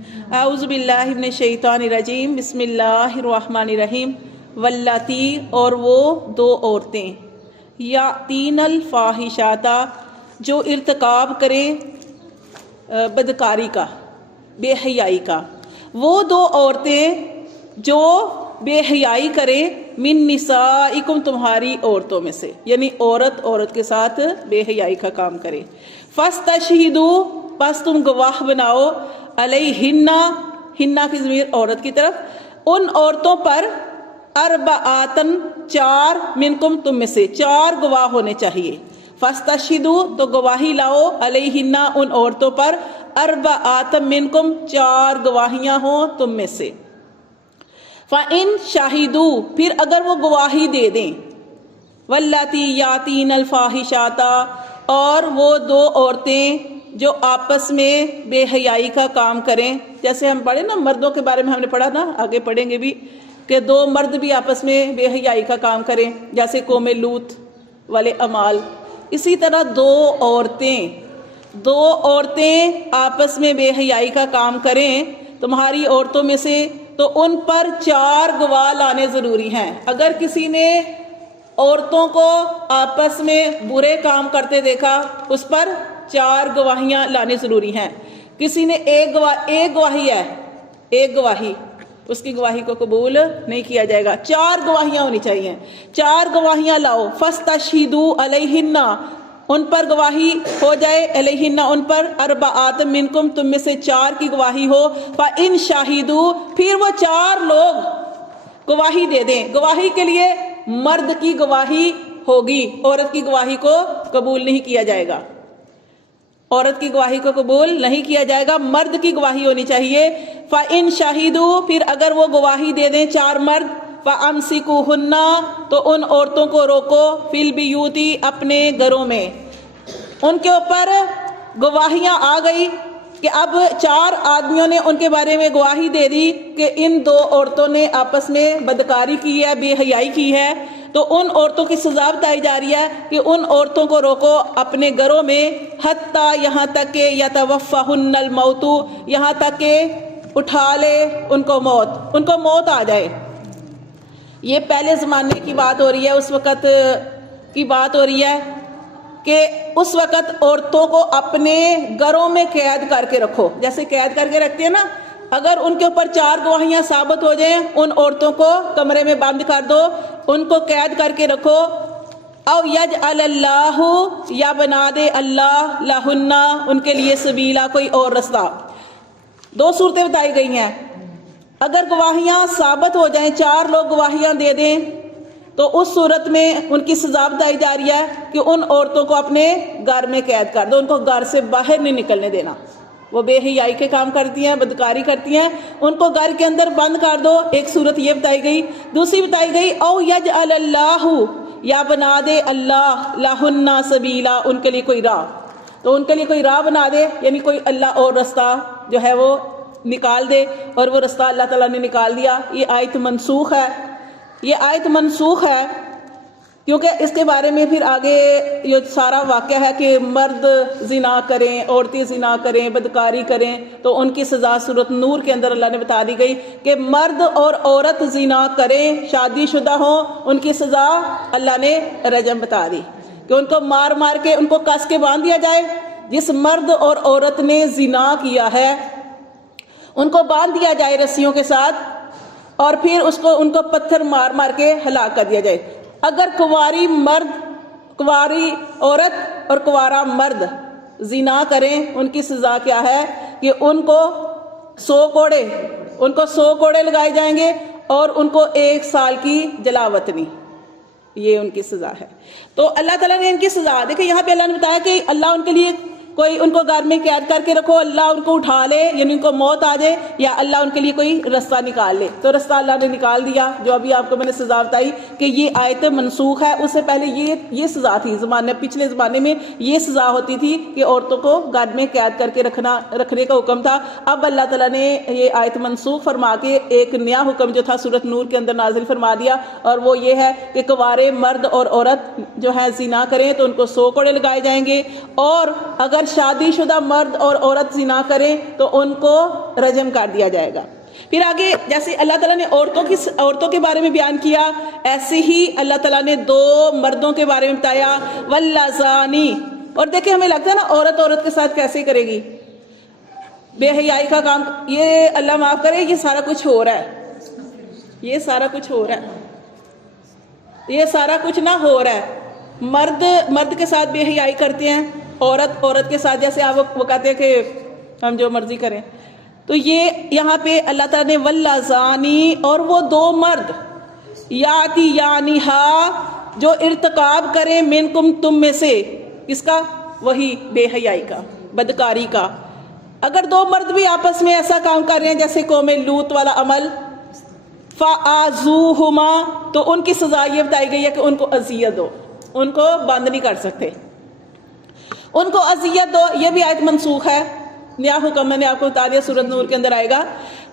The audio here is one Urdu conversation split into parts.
اعوذ باللہ من الشیطان الرجیم بسم اللہ الرحمن الرحیم واللاتی اور وہ دو عورتیں یاتین الفاحشات جو ارتکاب کریں بدکاری کا بے حیائی کا، وہ دو عورتیں جو بے حیائی کریں من نسائکم تمہاری عورتوں میں سے، یعنی عورت کے ساتھ بے حیائی کا کام کرے، فاستشہدوا پس تم گواہ بناؤ علیہن ہنہ کی ضمیر عورت کی طرف ان عورتوں پر اربعاتن چار منکم تم میں سے چار گواہ ہونے چاہیے، فاستشہدوا تو گواہی لاؤ علیہن ان عورتوں پر اربعاتن منکم چار گواہیاں ہوں تم میں سے، فَإِن شَاہِدُوا پھر اگر وہ گواہی دے دیں، وَاللَّاتِي يَأْتِينَ الْفَاحِشَاتَ اور وہ دو عورتیں جو آپس میں بے حیائی کا کام کریں، جیسے ہم پڑھے نا مردوں کے بارے میں ہم نے پڑھا نا، آگے پڑھیں گے بھی کہ دو مرد بھی آپس میں بے حیائی کا کام کریں، جیسے قوم لوط والے اعمال، اسی طرح دو عورتیں آپس میں بے حیائی کا کام کریں تمہاری عورتوں میں سے، تو ان پر چار گواہ لانے ضروری ہیں۔ اگر کسی نے عورتوں کو آپس میں برے کام کرتے دیکھا، اس پر چار گواہیاں لانے ضروری ہیں۔ کسی نے ایک گواہی ہے، ایک گواہی، اس کی گواہی کو قبول نہیں کیا جائے گا، چار گواہیاں ہونی چاہیے، چار گواہیاں لاؤ، فاستشہدوا علیہن ان پر گواہی ہو جائے، علیہن ان پر اربعات منکم تم میں سے چار کی گواہی ہو، فَإِن شَاہِدُوا پھر وہ چار لوگ گواہی دے دیں، گواہی کے لیے مرد کی گواہی ہوگی، عورت کی گواہی کو قبول نہیں کیا جائے گا، عورت کی گواہی کو قبول نہیں کیا جائے گا، مرد کی گواہی ہونی چاہیے، فَإِن شَاہِدُوا پھر اگر وہ گواہی دے دیں چار مرد، فَأَمْسِكُوهُنَّ تو ان عورتوں کو روکو، فِي الْبِيُوتِ اپنے گھروں میں۔ ان کے اوپر گواہیاں آ گئی کہ اب چار آدمیوں نے ان کے بارے میں گواہی دے دی کہ ان دو عورتوں نے آپس میں بدکاری کی ہے، بے حیائی کی ہے، تو ان عورتوں کی سزا بتائی جا رہی ہے کہ ان عورتوں کو روکو اپنے گھروں میں، حتیٰ یہاں تک کہ یتوفہن الموت یہاں تک کہ اٹھا لے ان کو موت آ جائے۔ یہ پہلے زمانے کی بات ہو رہی ہے، اس وقت کی بات ہو رہی ہے کہ اس وقت عورتوں کو اپنے گھروں میں قید کر کے رکھو، جیسے قید کر کے رکھتے ہیں نا، اگر ان کے اوپر چار گواہیاں ثابت ہو جائیں، ان عورتوں کو کمرے میں بند کر دو، ان کو قید کر کے رکھو، او یجعل اللہ یا بنا دے اللہ لہن ان کے لیے سبیلا کوئی اور رستہ۔ دو صورتیں بتائی گئی ہیں، اگر گواہیاں ثابت ہو جائیں، چار لوگ گواہیاں دے دیں، تو اس صورت میں ان کی سزا بتائی جا رہی ہے کہ ان عورتوں کو اپنے گھر میں قید کر دو، ان کو گھر سے باہر نہیں نکلنے دینا، وہ بے حیائی کے کام کرتی ہیں، بدکاری کرتی ہیں، ان کو گھر کے اندر بند کر دو، ایک صورت یہ بتائی گئی۔ دوسری بتائی گئی او یجعل اللہ یا بنا دے اللہ لہن سبیلا ان کے لیے کوئی راہ، تو ان کے لیے کوئی راہ بنا دے، یعنی کوئی اللہ اور رستہ جو ہے وہ نکال دے، اور وہ رستہ اللہ تعالیٰ نے نکال دیا۔ یہ آیت منسوخ ہے، یہ آیت منسوخ ہے کیونکہ اس کے بارے میں پھر آگے یہ سارا واقعہ ہے کہ مرد زنا کریں، عورتیں زنا کریں، بدکاری کریں، تو ان کی سزا سورۃ نور کے اندر اللہ نے بتا دی گئی کہ مرد اور عورت زنا کریں، شادی شدہ ہوں، ان کی سزا اللہ نے رجم بتا دی کہ ان کو مار مار کے ان کو کس کے باندھ دیا جائے۔ جس مرد اور عورت نے زنا کیا ہے ان کو باندھ دیا جائے رسیوں کے ساتھ، اور پھر ان کو پتھر مار مار کے ہلاک کر دیا جائے۔ اگر کنواری عورت اور کنوارا مرد زنا کریں، ان کی سزا کیا ہے کہ ان کو 100 کوڑے لگائے جائیں گے، اور ان کو 1 سال کی جلاوطنی، یہ ان کی سزا ہے۔ تو اللہ تعالیٰ نے ان کی سزا دیکھیں، یہاں پہ اللہ نے بتایا کہ اللہ ان کے لیے کوئی ان کو گھر میں قید کر کے رکھو، اللہ ان کو اٹھا لے، یعنی ان کو موت آ جائے، یا اللہ ان کے لیے کوئی رستہ نکال لے، تو رستہ اللہ نے نکال دیا، جو ابھی آپ کو میں نے سزا بتائی کہ یہ آیت منسوخ ہے۔ اس سے پہلے یہ سزا تھی، پچھلے زمانے میں یہ سزا ہوتی تھی کہ عورتوں کو گھر میں قید کر کے رکھنے کا حکم تھا۔ اب اللہ تعالیٰ نے یہ آیت منسوخ فرما کے ایک نیا حکم جو تھا سورۃ نور کے اندر نازل فرما دیا، اور وہ یہ ہے کہ کنوارے مرد اور عورت جو ہے زنا کریں تو ان کو 100 کوڑے لگائے جائیں گے، اور اگر شادی شدہ مرد اور عورت زنا کریں تو ان کو رجم کر دیا جائے گا۔ پھر آگے جیسے اللہ تعالیٰ نے عورتوں کے بارے میں بیان کیا، ایسے ہی اللہ تعالیٰ نے دو مردوں کے بارے میں بتایا، واللذانی۔ اور دیکھیں ہمیں لگتا ہے نا عورت کے ساتھ کیسے کرے گی، بے حیائی کا کام، یہ اللہ معاف کرے، یہ سارا کچھ ہو رہا ہے، یہ سارا کچھ ہو رہا ہے، یہ سارا کچھ نہ ہو رہا ہے۔ مرد کے ساتھ بے حیائی کرتے ہیں، عورت کے ساتھ جیسے آپ وہ کہتے ہیں کہ ہم جو مرضی کریں، تو یہ یہاں پہ اللہ تعالیٰ نے واللذانی، اور وہ دو مرد، یاتیانہا، جو ارتکاب کریں منکم، تم میں سے، کس کا؟ وہی بے حیائی کا، بدکاری کا۔ اگر دو مرد بھی آپس میں ایسا کام کر رہے ہیں جیسے قوم لوط والا عمل، فَآذُوهُمَا، تو ان کی سزا یہ بتائی گئی ہے کہ ان کو اذیت دو، ان کو بند نہیں کر سکتے، ان کو اذیت دو۔ یہ بھی آیت منسوخ ہے، نیا حکم میں نے آپ کو بتا دیا، سورۃ نور کے اندر آئے گا۔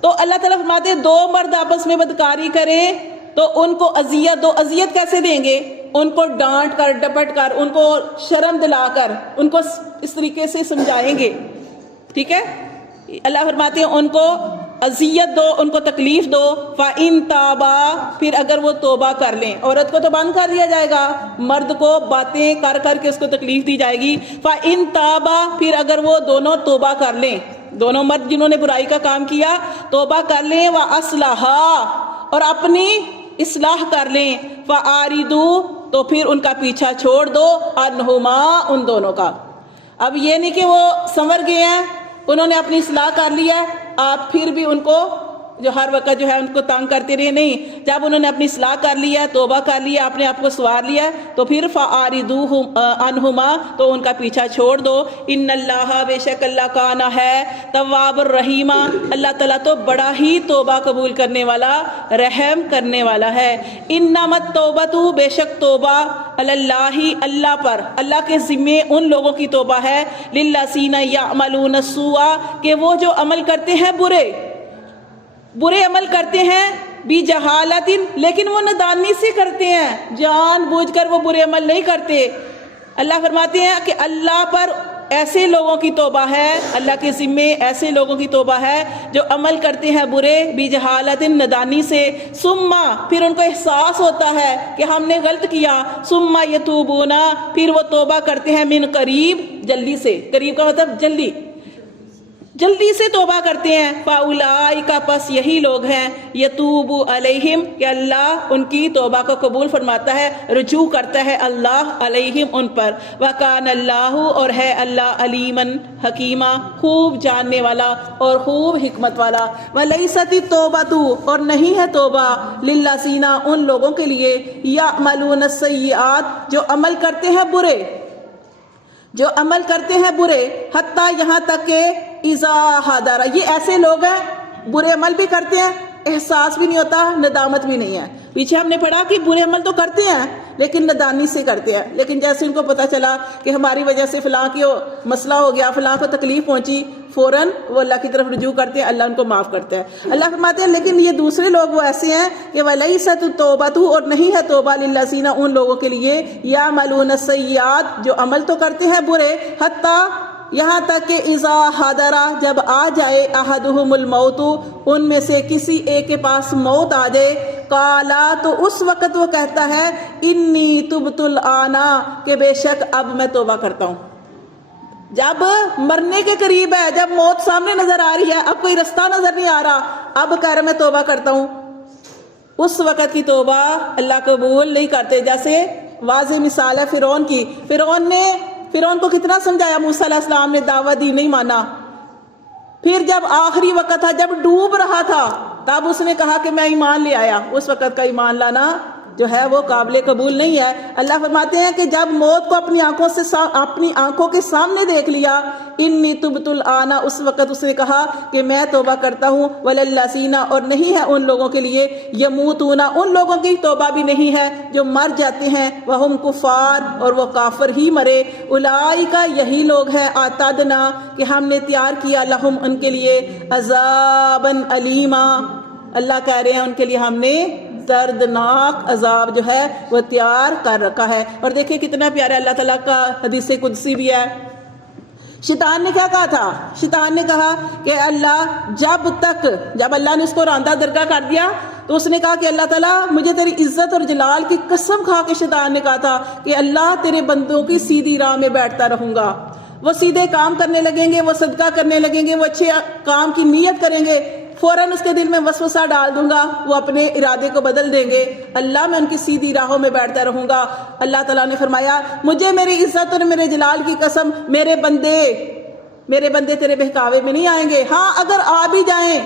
تو اللہ تعالیٰ فرماتے ہیں دو مرد آپس میں بدکاری کریں تو ان کو اذیت دو۔ اذیت کیسے دیں گے؟ ان کو ڈانٹ کر، ڈپٹ کر، ان کو شرم دلا کر، ان کو اس طریقے سے سمجھائیں گے، ٹھیک ہے؟ اللہ فرماتے ہیں ان کو اذیت دو، ان کو تکلیف دو۔ فَإِن تَابَا، پھر اگر وہ توبہ کر لیں، عورت کو تو بند کر دیا جائے گا، مرد کو باتیں کر کر کے اس کو تکلیف دی جائے گی۔ فَإِن تَابَا، پھر اگر وہ دونوں توبہ کر لیں، دونوں مرد جنہوں نے برائی کا کام کیا توبہ کر لیں، وَأَصْلَحَا، اور اپنی اصلاح کر لیں، فَأَعْرِضُوا، تو پھر ان کا پیچھا چھوڑ دو، عَنْهُمَا، ان دونوں کا۔ اب یہ نہیں کہ وہ سنور گئے ہیں، انہوں نے اپنی اصلاح کر لیا، آپ پھر بھی ان کو جو ہر وقت جو ہے ان کو تنگ کرتے رہے، نہیں، جب انہوں نے اپنی اصلاح کر لیا، توبہ کر لیا، اپنے آپ کو سوار لیا، تو پھر فَأَعْرِضُوا عَنْهُمَا، تو ان کا پیچھا چھوڑ دو۔ ان اللہ، بے شک اللہ کانا ہے، تواب الرحیم، اللہ تعالیٰ تو بڑا ہی توبہ قبول کرنے والا، رحم کرنے والا ہے۔ انما التوبۃ، بے شک توبہ، علی اللہ، اللہ پر، اللہ کے ذمے ان لوگوں کی توبہ ہے، للذین یعملون السوء، کہ وہ جو عمل کرتے ہیں برے عمل کرتے ہیں، بجہالت، لیکن وہ نادانی سے کرتے ہیں، جان بوجھ کر وہ برے عمل نہیں کرتے۔ اللہ فرماتے ہیں کہ اللہ پر ایسے لوگوں کی توبہ ہے، اللہ کے ذمے ایسے لوگوں کی توبہ ہے جو عمل کرتے ہیں برے، بجہالت، نادانی سے، ثم، پھر ان کو احساس ہوتا ہے کہ ہم نے غلط کیا، ثم یتوبون، پھر وہ توبہ کرتے ہیں، من قریب، جلدی سے، قریب کا مطلب جلدی سے توبہ کرتے ہیں، فَأُولَٰئِکَ، پس یہی لوگ ہیں، یتوب علیہم، کہ اللہ ان کی توبہ کو قبول فرماتا ہے، رجوع کرتا ہے اللہ علیہم، ان پر، وَكَانَ اللَّهُ، اور ہے اللہ، علیمًا حکیمہ، خوب جاننے والا اور خوب حکمت والا۔ وَلَيْسَتِ التَّوْبَةُ، اور نہیں ہے توبہ، لِلَّذِينَ، ان لوگوں کے لیے، يَعْمَلُونَ السَّيِّئَاتِ، جو عمل کرتے ہیں برے، حتیٰ یہاں تک کہ اذا حضر، یہ ایسے لوگ ہیں برے عمل بھی کرتے ہیں، احساس بھی نہیں ہوتا، ندامت بھی نہیں ہے۔ پیچھے ہم نے پڑھا کہ برے عمل تو کرتے ہیں لیکن نادانی سے کرتے ہیں، لیکن جیسے ان کو پتا چلا کہ ہماری وجہ سے فلاں کی مسئلہ ہو گیا، فلاں کو تکلیف پہنچی، فوراً وہ اللہ کی طرف رجوع کرتے ہیں، اللہ ان کو معاف کرتا ہے۔ اللہ فرماتے ہیں لیکن یہ دوسرے لوگ وہ ایسے ہیں کہ وَلَيْسَتُ التَّوْبَةُ، اور نہیں ہے توبہ، لِلَّذِينَ، ان لوگوں کے لیے، يَعْمَلُونَ السَّيِّئَاتِ، جو عمل تو کرتے ہیں برے، حتیٰ یہاں تک کہ اذا حضر، جب آ جائے، احدہم الموت، ان میں سے کسی ایک کے پاس موت آ جائے، قالا، تو اس وقت وہ کہتا ہے، انی تبت الآن، کہ بے شک اب میں توبہ کرتا ہوں۔ جب مرنے کے قریب ہے، جب موت سامنے نظر آ رہی ہے، اب کوئی رستہ نظر نہیں آ رہا، اب کہہ رہا میں توبہ کرتا ہوں، اس وقت کی توبہ اللہ قبول نہیں کرتے۔ جیسے واضح مثال ہے فرعون کی، فرعون کو کتنا سمجھایا، موسیٰ علیہ السلام نے دعوت دی، نہیں مانا۔ پھر جب آخری وقت تھا، جب ڈوب رہا تھا، تب اس نے کہا کہ میں ایمان لے آیا۔ اس وقت کا ایمان لانا جو ہے وہ قابل قبول نہیں ہے۔ اللہ فرماتے ہیں کہ جب موت کو اپنی آنکھوں کے سامنے دیکھ لیا، انی تبت الآن، اس وقت اس نے کہا کہ میں توبہ کرتا ہوں، وللذین، اور نہیں ہے ان لوگوں کے لیے، یموتون، ان لوگوں کی توبہ بھی نہیں ہے جو مر جاتے ہیں، وہم کفار، اور وہ کافر ہی مرے، اولئک، یہی لوگ ہیں، اعتدنا، کہ ہم نے تیار کیا، لہم، ان کے لیے، عذابا علیما، اللہ کہہ رہے ہیں ان کے لیے ہم نے دردناک عذاب جو ہے وہ تیار کر رکھا ہے۔ اور دیکھیں کتنا پیارا اللہ تعالیٰ کا حدیث قدسی بھی ہے، شیطان نے کیا کہا تھا؟ شیطان نے کہا کہ اللہ جب اللہ نے اس کو راندہ درگاہ کر دیا تو اس نے کہا کہ اللہ تعالیٰ مجھے تیری عزت اور جلال کی قسم کھا کے شیطان نے کہا تھا کہ اللہ تیرے بندوں کی سیدھی راہ میں بیٹھتا رہوں گا، وہ سیدھے کام کرنے لگیں گے، وہ صدقہ کرنے لگیں گے، وہ اچھے کام کی نیت کریں گے، فوراً اس کے دل میں وسوسہ ڈال دوں گا، وہ اپنے ارادے کو بدل دیں گے، اللہ میں ان کی سیدھی راہوں میں بیٹھتا رہوں گا۔ اللہ تعالیٰ نے فرمایا مجھے میری عزت اور میرے جلال کی قسم، میرے بندے تیرے بہکاوے میں نہیں آئیں گے، ہاں اگر آ بھی جائیں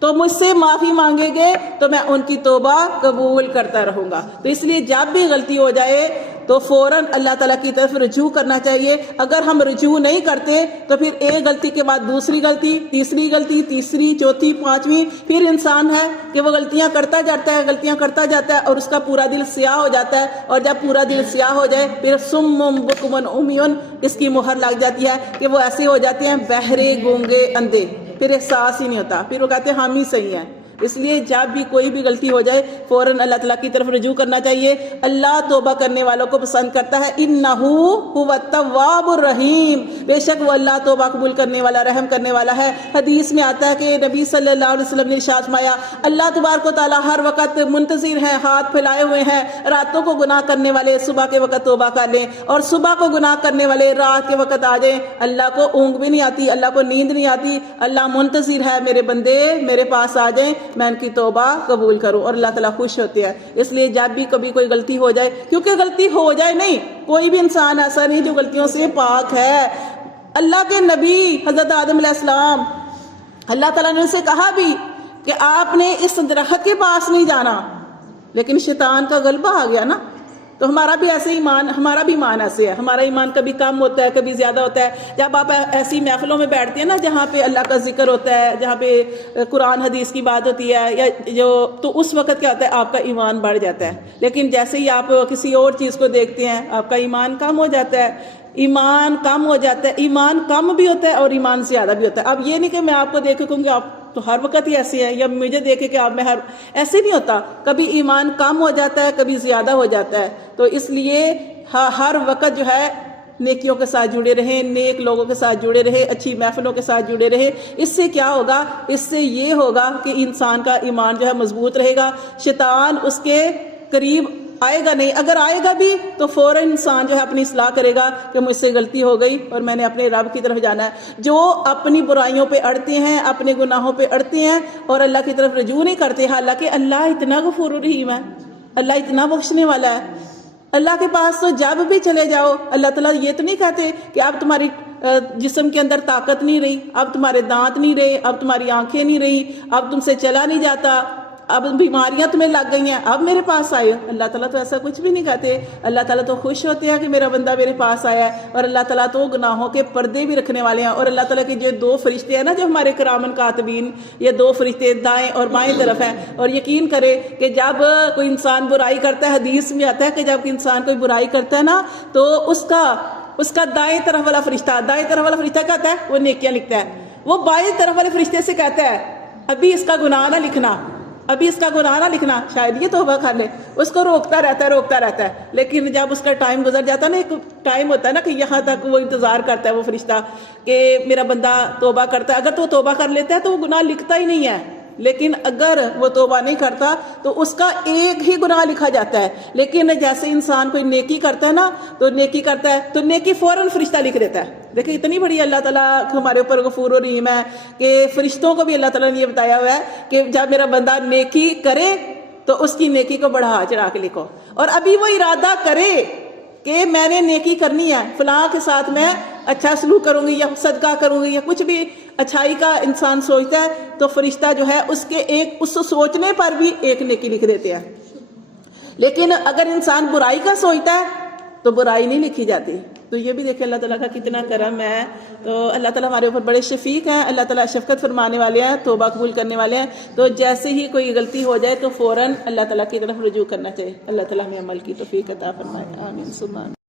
تو مجھ سے معافی مانگیں گے تو میں ان کی توبہ قبول کرتا رہوں گا۔ تو اس لیے جب بھی غلطی ہو جائے تو فوراً اللہ تعالیٰ کی طرف رجوع کرنا چاہیے۔ اگر ہم رجوع نہیں کرتے تو پھر ایک غلطی کے بعد دوسری غلطی، تیسری غلطی، تیسری، چوتھی، پانچویں، پھر انسان ہے کہ وہ غلطیاں کرتا جاتا ہے اور اس کا پورا دل سیاہ ہو جاتا ہے، اور جب پورا دل سیاہ ہو جائے پھر سم بکم عمی اس کی مہر لگ جاتی ہے کہ وہ ایسے ہو جاتے ہیں بہرے، گونگے، اندھے، پھر احساس ہی نہیں ہوتا، پھر وہ کہتے ہیں ہم ہی صحیح ہیں۔ اس لیے جب بھی کوئی بھی غلطی ہو جائے فوراً اللہ تعالیٰ کی طرف رجوع کرنا چاہیے۔ اللہ توبہ کرنے والوں کو پسند کرتا ہے، انہو هو التواب الرحیم، بے شک وہ اللہ توبہ قبول کرنے والا، رحم کرنے والا ہے۔ حدیث میں آتا ہے کہ نبی صلی اللہ علیہ وسلم نے ارشاد فرمایا اللہ تبارک و تعالیٰ ہر وقت منتظر ہیں، ہاتھ پھیلائے ہوئے ہیں، راتوں کو گناہ کرنے والے صبح کے وقت توبہ کر لیں، اور صبح کو گناہ کرنے والے رات کے وقت آ جائیں۔ اللہ کو اونگ بھی نہیں آتی، اللہ کو نیند نہیں آتی، اللہ منتظر ہے میرے بندے میرے پاس آ جائیں، میں ان کی توبہ قبول کروں، اور اللہ تعالیٰ خوش ہوتے ہیں۔ اس لیے جب بھی کبھی کوئی غلطی ہو جائے، کیونکہ غلطی ہو جائے نہیں، کوئی بھی انسان ایسا نہیں جو غلطیوں سے پاک ہے۔ اللہ کے نبی حضرت آدم علیہ السلام، اللہ تعالیٰ نے ان سے کہا بھی کہ آپ نے اس درخت کے پاس نہیں جانا، لیکن شیطان کا غلبہ آ گیا نا۔ تو ہمارا بھی ایمان ایسے ہے، ہمارا ایمان کبھی کم ہوتا ہے، کبھی زیادہ ہوتا ہے۔ جب آپ ایسی محفلوں میں بیٹھتے ہیں نا جہاں پہ اللہ کا ذکر ہوتا ہے، جہاں پہ قرآن حدیث کی بات ہوتی ہے یا تو اس وقت کیا ہوتا ہے آپ کا ایمان بڑھ جاتا ہے، لیکن جیسے ہی آپ کسی اور چیز کو دیکھتے ہیں آپ کا ایمان کم ہو جاتا ہے۔ ایمان کم ہو جاتا ہے، ایمان کم بھی ہوتا ہے اور ایمان زیادہ بھی ہوتا ہے۔ اب یہ نہیں کہ میں آپ کو دیکھ کے کہوں گی آپ تو ہر وقت ہی ایسے ہیں، یا مجھے دیکھے کہ آپ میں ایسے نہیں ہوتا، کبھی ایمان کم ہو جاتا ہے، کبھی زیادہ ہو جاتا ہے۔ تو اس لیے ہر وقت جو ہے نیکیوں کے ساتھ جڑے رہیں، نیک لوگوں کے ساتھ جڑے رہے، اچھی محفلوں کے ساتھ جڑے رہے۔ اس سے کیا ہوگا؟ اس سے یہ ہوگا کہ انسان کا ایمان جو ہے مضبوط رہے گا، شیطان اس کے قریب آئے گا نہیں، اگر آئے گا بھی تو فوراً انسان جو ہے اپنی اصلاح کرے گا کہ مجھ سے غلطی ہو گئی اور میں نے اپنے رب کی طرف جانا ہے۔ جو اپنی برائیوں پہ اڑتے ہیں، اپنے گناہوں پہ اڑتے ہیں اور اللہ کی طرف رجوع نہیں کرتے، حالانکہ اللہ اتنا غفور الرحیم ہے، اللہ اتنا بخشنے والا ہے، اللہ کے پاس تو جب بھی چلے جاؤ اللہ تعالیٰ یہ تو نہیں کہتے کہ اب تمہاری جسم کے اندر طاقت نہیں رہی، اب تمہارے دانت نہیں رہے، اب تمہاری آنکھیں نہیں رہی، اب تم سے چلا نہیں جاتا، اب بیماریاں تمہیں لگ گئی ہیں، اب میرے پاس آئے۔ اللہ تعالیٰ تو ایسا کچھ بھی نہیں کہتے۔ اللہ تعالیٰ تو خوش ہوتے ہیں کہ میرا بندہ میرے پاس آیا ہے، اور اللہ تعالیٰ تو گناہوں کے پردے بھی رکھنے والے ہیں۔ اور اللہ تعالیٰ کے جو دو فرشتے ہیں نا، جو ہمارے کرامن کاتبین، یہ دو فرشتے دائیں اور بائیں طرف ہیں، اور یقین کرے کہ جب کوئی انسان برائی کرتا ہے، حدیث میں آتا ہے کہ جب انسان کوئی برائی کرتا ہے نا تو اس کا دائیں طرف والا فرشتہ کہتا ہے وہ نیکیاں لکھتا ہے، وہ بائیں طرف والے فرشتے سے کہتا ہے ابھی اس کا گناہ نہ لکھنا، شاید یہ توبہ کر لے، اس کو روکتا رہتا ہے۔ لیکن جب اس کا ٹائم گزر جاتا ہے نا، ایک ٹائم ہوتا ہے نا کہ یہاں تک وہ انتظار کرتا ہے وہ فرشتہ کہ میرا بندہ توبہ کرتا ہے، اگر تو توبہ کر لیتا ہے تو وہ گناہ لکھتا ہی نہیں ہے، لیکن اگر وہ توبہ نہیں کرتا تو اس کا ایک ہی گناہ لکھا جاتا ہے۔ لیکن جیسے انسان کوئی نیکی کرتا ہے نا تو نیکی فوراً فرشتہ لکھ دیتا ہے۔ دیکھیں اتنی بڑی اللہ تعالیٰ ہمارے اوپر غفور و رحیم ہے کہ فرشتوں کو بھی اللہ تعالیٰ نے یہ بتایا ہوا ہے کہ جب میرا بندہ نیکی کرے تو اس کی نیکی کو بڑھا چڑھا کے لکھو، اور ابھی وہ ارادہ کرے کہ میں نے نیکی کرنی ہے، فلاں کے ساتھ میں اچھا سلوک کروں گی یا صدقہ کروں گی یا کچھ بھی اچھائی کا انسان سوچتا ہے تو فرشتہ جو ہے اس سوچنے پر بھی ایک نیکی لکھ دیتے ہیں۔ لیکن اگر انسان برائی کا سوچتا ہے تو برائی نہیں لکھی جاتی۔ تو یہ بھی دیکھیں اللہ تعالیٰ کا کتنا کرم ہے۔ تو اللہ تعالیٰ ہمارے اوپر بڑے شفیق ہیں، اللہ تعالیٰ شفقت فرمانے والے ہیں، توبہ قبول کرنے والے ہیں۔ تو جیسے ہی کوئی غلطی ہو جائے تو فوراً اللہ تعالیٰ کی طرف رجوع کرنا چاہیے۔ اللہ تعالیٰ ہمیں عمل کی توفیق عطا فرمائے، آمین ثم آمین۔